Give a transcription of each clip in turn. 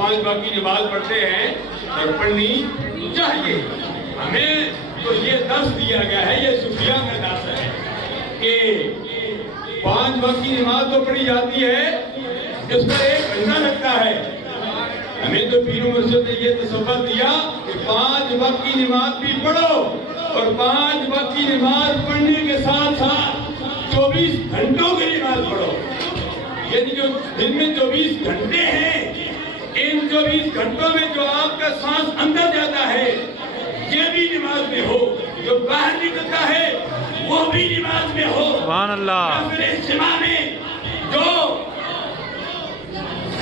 5 وقت کی نماز پڑھتے ہیں اور پڑھنی چاہیے. ہمیں تو یہ درس دیا گیا ہے, یہ صوفیاء کا درس ہے کہ 5 وقت کی نماز تو پڑھی جاتی ہے, اس پر 1 گھنٹہ لگتا ہے. ہمیں تو پیر و مرشد نے یہ تصور دیا کہ 5 وقت کی نماز بھی پڑھو اور 5 وقت کی نماز پڑھنے کے ساتھ ساتھ 24 گھنٹوں کی نماز پڑھو. یعنی جو دن میں 24 گھنٹے ہیں, ان 24 گھنٹوں میں جو آپ کا سانس اندر جاتا ہے یہ بھی نماز میں ہو, جو باہر نکلتا ہے وہ بھی نماز میں ہو. سبحان اللہ. اجتماع میں جو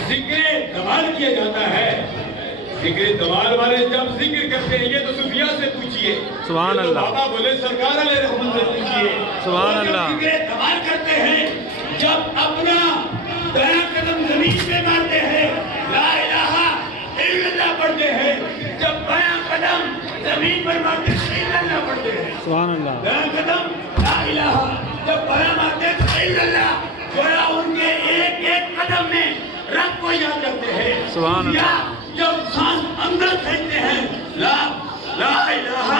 ذکر دوال کیا جاتا ہے, ذکر دوال والے جب ذکر کرتے ہیں, یہ تو صوفیاء سے پوچھئے, سبحان اللہ, بابا بولے سرکار علیہ رحمت سے پوچھئے, سبحان اللہ. ذکر دوال کرتے ہیں جب اپنا دایاں قدم زمین پہ مارتے ہیں, لا الہ الا اللہ پڑھتے ہیں, جب بایاں قدم زمین پر مارتے ہیں الا اللہ پڑھتے ہیں. سبحان اللہ. دایاں قدم لا الہ, جب بایاں مارتے ہیں الا اللہ. گویا ان کے ایک ایک قدم میں رب کو یاد کرتے ہیں. سبحان اللہ. جب سانس اندر کھینچتے ہیں لا الہ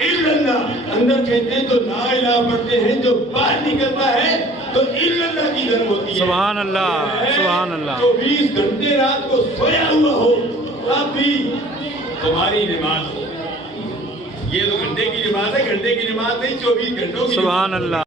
الا اللہ اندر کھینچتے ہیں تو لا الہ پڑھتے ہیں, جو باہر نکلتا ہے تو الا اللہ کی ضرورت ہوتی ہے. سبحان اللہ, سبحان اللہ. 24 گھنٹے رات کو سویا ہوا ہو تب بھی تمہاری نماز ہو. یہ تو گھنٹے کی نماز ہے, گھنٹے کی نماز نہیں, 24 گھنٹوں کی. سبحان اللہ.